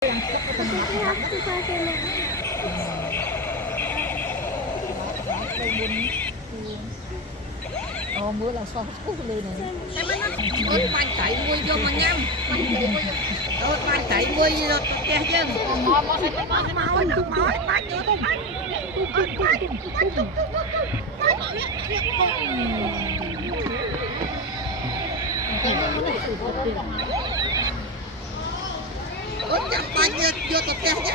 Mưa là xoa cút lên này. Em nói ban chạy mui vô mà nhâm. Ban chạy mui vô kè chứ. Chặt tay vô tập kè chứ.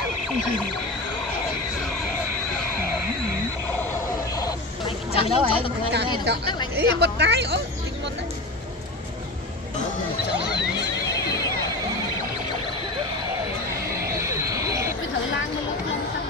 Chẳng đâu ấy. Ý một đáy ố. Cái thử lan mới lớn lên xong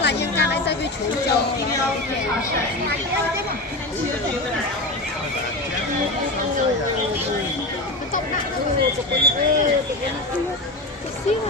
là những cái này tại vì chủ chồng trong đạn của con xíu